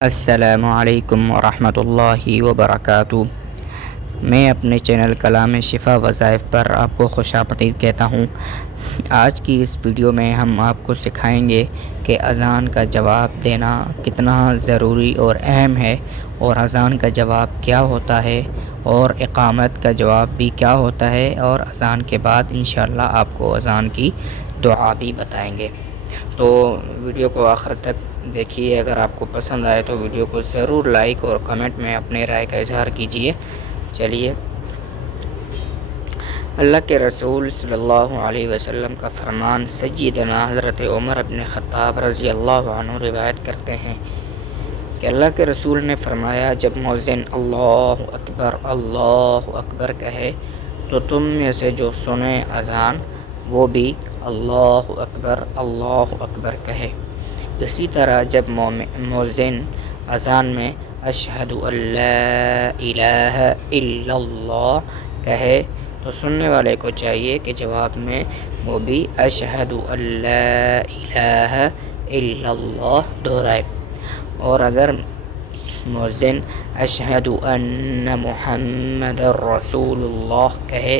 السلام علیکم ورحمۃ اللہ وبرکاتہ۔ میں اپنے چینل کلام شفا وظائف پر آپ کو خوش آمدید کہتا ہوں۔ آج کی اس ویڈیو میں ہم آپ کو سکھائیں گے کہ اذان کا جواب دینا کتنا ضروری اور اہم ہے، اور اذان کا جواب کیا ہوتا ہے، اور اقامت کا جواب بھی کیا ہوتا ہے، اور اذان کے بعد انشاءاللہ آپ کو اذان کی دعا بھی بتائیں گے۔ تو ویڈیو کو آخر تک دیکھیے۔ اگر آپ کو پسند آئے تو ویڈیو کو ضرور لائک اور کمنٹ میں اپنے رائے کا اظہار کیجیے۔ چلیے، اللہ کے رسول صلی اللہ علیہ وسلم کا فرمان سیدنا حضرت عمر بن خطاب رضی اللہ عنہ روایت کرتے ہیں کہ اللہ کے رسول نے فرمایا، جب مؤذن اللہ اکبر کہے تو تم میں سے جو سنے اذان وہ بھی اللہ اکبر کہے۔ اسی طرح جب مؤذن اذان میں اشہد ان لا الہ الا اللہ کہے تو سننے والے کو چاہیے کہ جواب میں وہ بھی اشہد ان لا الہ الا اللہ دہرائے، اور اگر مؤذن اشہد ان محمد رسول اللہ کہے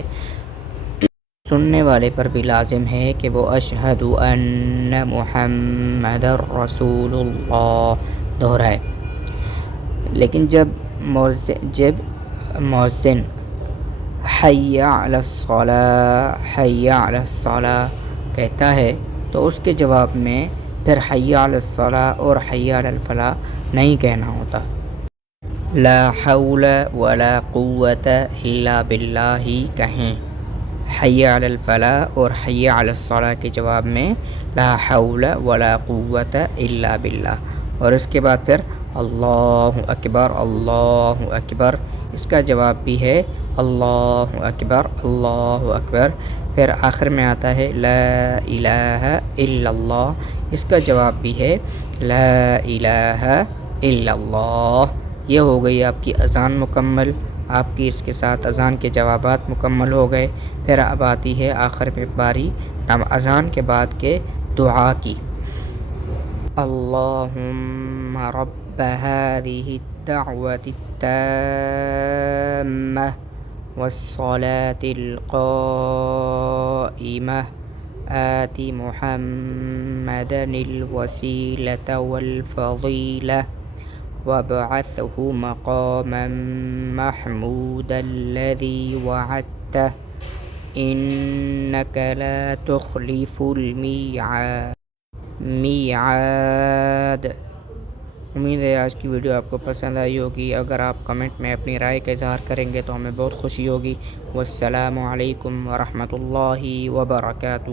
سننے والے پر بھی لازم ہے کہ وہ اشہد ان محمد رسول اللہ دہرائے۔ لیکن جب مؤذن حی علی الصلاۃ کہتا ہے تو اس کے جواب میں پھر حی علی الصلاۃ اور حی علی الفلاح نہیں کہنا ہوتا۔ لا حول ولا قوت الا باللہ ہی کہیں۔ حی علی الفلاح اور حی علی الصلاۃ کے جواب میں لا حول ولا قوت الا باللہ، اور اس کے بعد پھر اللہ اکبر۔ اس کا جواب بھی ہے اللہ اکبر۔ پھر آخر میں آتا ہے لا الہ الا اللہ، اس کا جواب بھی ہے لا الہ الا اللہ۔ یہ ہو گئی آپ کی اذان مکمل۔ آپ کی اس کے ساتھ اذان کے جوابات مکمل ہو گئے۔ پھر اب آتی ہے آخر میں باری اذان کے بعد کے دعا کی۔ اللہم رب هذه الدعوة التامة والصلاة القائمة آت محمدا الوسيلة والفضيلة وابعثه مقاما محمودا الذي وعدته إنك لا تخلف الميعاد۔ امید ہے آج کی ویڈیو آپ کو پسند آئی ہوگی۔ اگر آپ کمنٹ میں اپنی رائے کا اظہار کریں گے تو ہمیں بہت خوشی ہوگی۔ والسلام علیکم ورحمۃ اللہ وبرکاتہ۔